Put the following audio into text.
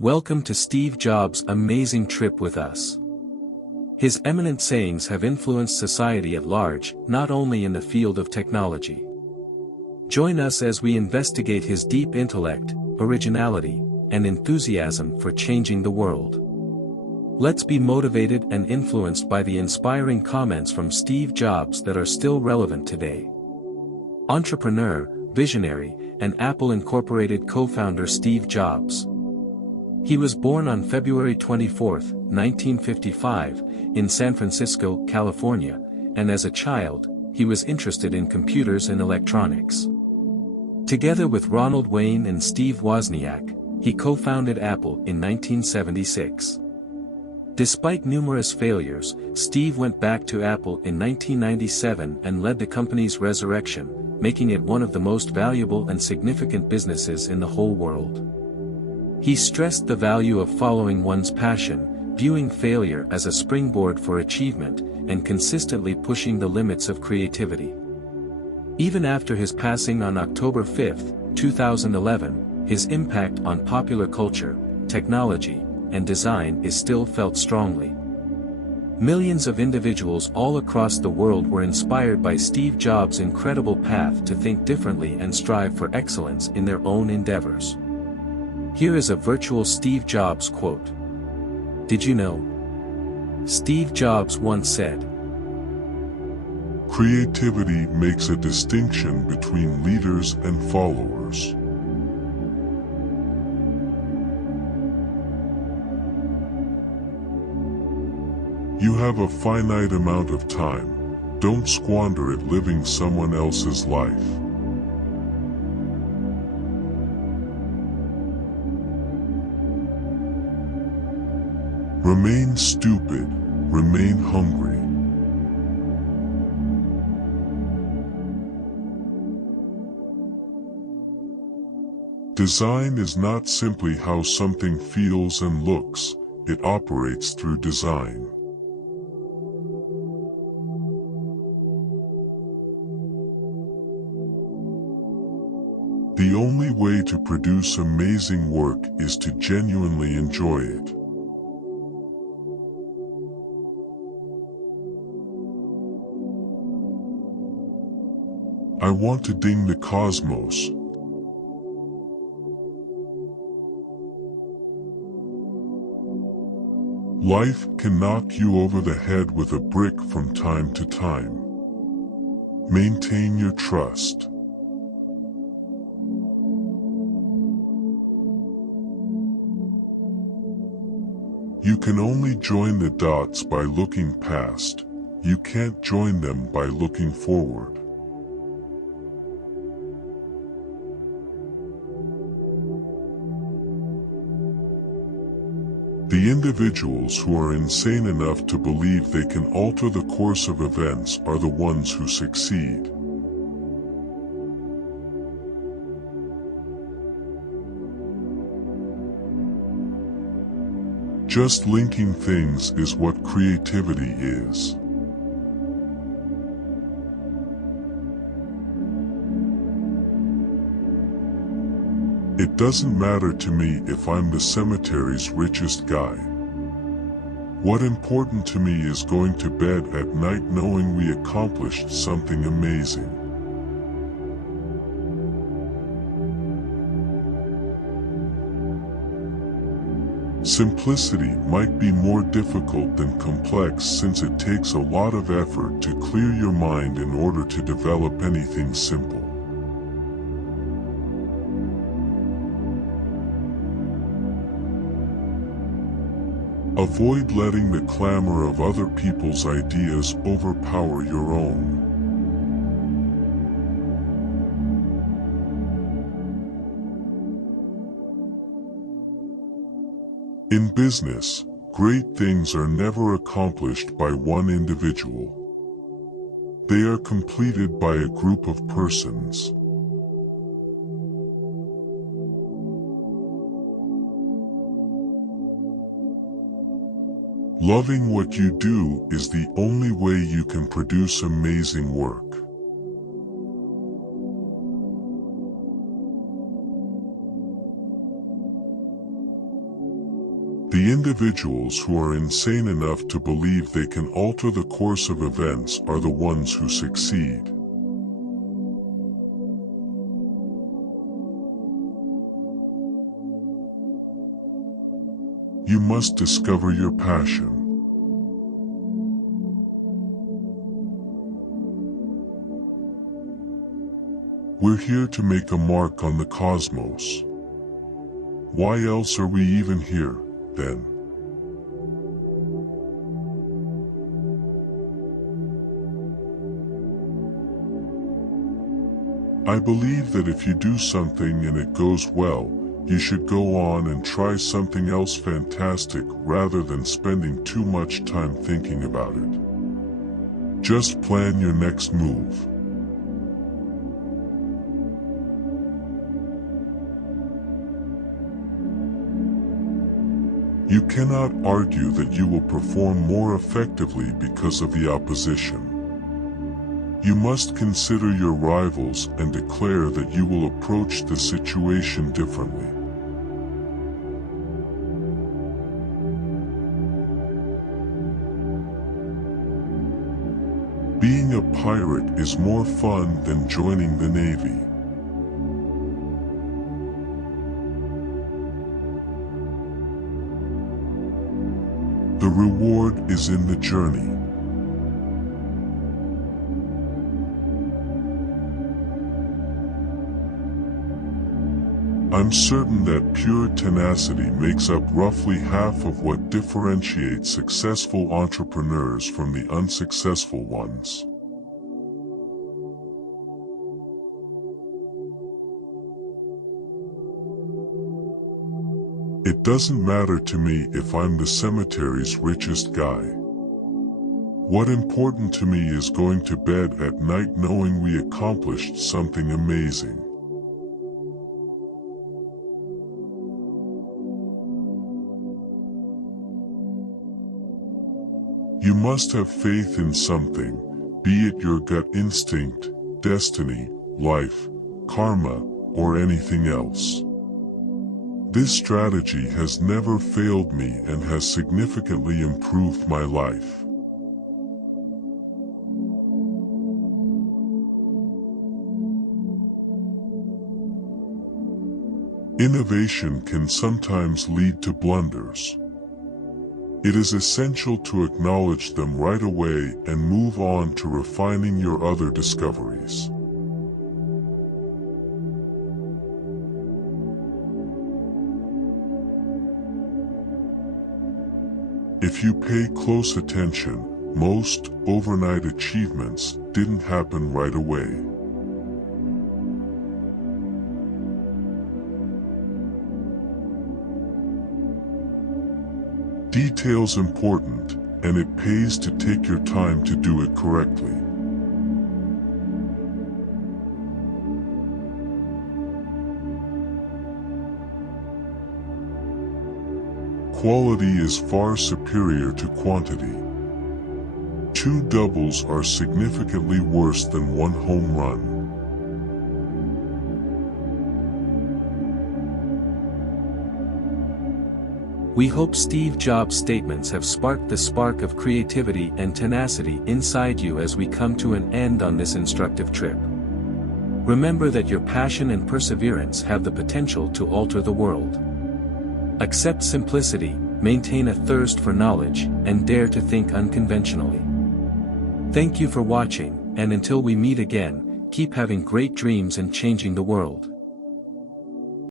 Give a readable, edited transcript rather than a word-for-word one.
Welcome to Steve Jobs' amazing trip with us. His eminent sayings have influenced society at large, not only in the field of technology. Join us as we investigate his deep intellect, originality, and enthusiasm for changing the world. Let's be motivated and influenced by the inspiring comments from Steve Jobs that are still relevant today. Entrepreneur, visionary, and Apple Incorporated co-founder Steve Jobs. He was born on February 24, 1955, in San Francisco, California, and as a child, he was interested in computers and electronics. Together with Ronald Wayne and Steve Wozniak, he co-founded Apple in 1976. Despite numerous failures, Steve went back to Apple in 1997 and led the company's resurrection, making it one of the most valuable and significant businesses in the whole world. He stressed the value of following one's passion, viewing failure as a springboard for achievement, and consistently pushing the limits of creativity. Even after his passing on October 5, 2011, his impact on popular culture, technology, and design is still felt strongly. Millions of individuals all across the world were inspired by Steve Jobs' incredible path to think differently and strive for excellence in their own endeavors. Here is a virtual Steve Jobs quote. Did you know? Steve Jobs once said, "Creativity makes a distinction between leaders and followers." You have a finite amount of time. Don't squander it living someone else's life. Remain stupid, remain hungry. Design is not simply how something feels and looks, it operates through design. The only way to produce amazing work is to genuinely enjoy it. I want to ding the cosmos. Life can knock you over the head with a brick from time to time. Maintain your trust. You can only join the dots by looking past. You can't join them by looking forward. The individuals who are insane enough to believe they can alter the course of events are the ones who succeed. Just linking things is what creativity is. It doesn't matter to me if I'm the cemetery's richest guy. What important to me is going to bed at night knowing we accomplished something amazing. Simplicity might be more difficult than complex since it takes a lot of effort to clear your mind in order to develop anything simple. Avoid letting the clamor of other people's ideas overpower your own. In business, great things are never accomplished by one individual. They are completed by a group of persons. Loving what you do is the only way you can produce amazing work. The individuals who are insane enough to believe they can alter the course of events are the ones who succeed. You must discover your passion. We're here to make a mark on the cosmos. Why else are we even here, then? I believe that if you do something and it goes well, you should go on and try something else fantastic rather than spending too much time thinking about it. Just plan your next move. You cannot argue that you will perform more effectively because of the opposition. You must consider your rivals and declare that you will approach the situation differently. Being a pirate is more fun than joining the Navy. The reward is in the journey. I'm certain that pure tenacity makes up roughly half of what differentiates successful entrepreneurs from the unsuccessful ones. It doesn't matter to me if I'm the cemetery's richest guy. What important to me is going to bed at night knowing we accomplished something amazing. You must have faith in something, be it your gut instinct, destiny, life, karma, or anything else. This strategy has never failed me and has significantly improved my life. Innovation can sometimes lead to blunders. It is essential to acknowledge them right away and move on to refining your other discoveries. If you pay close attention, most overnight achievements didn't happen right away. Detail's important, and it pays to take your time to do it correctly. Quality is far superior to quantity. 2 doubles are significantly worse than 1 home run. We hope Steve Jobs' statements have sparked the spark of creativity and tenacity inside you as we come to an end on this instructive trip. Remember that your passion and perseverance have the potential to alter the world. Accept simplicity, maintain a thirst for knowledge, and dare to think unconventionally. Thank you for watching, and until we meet again, keep having great dreams and changing the world.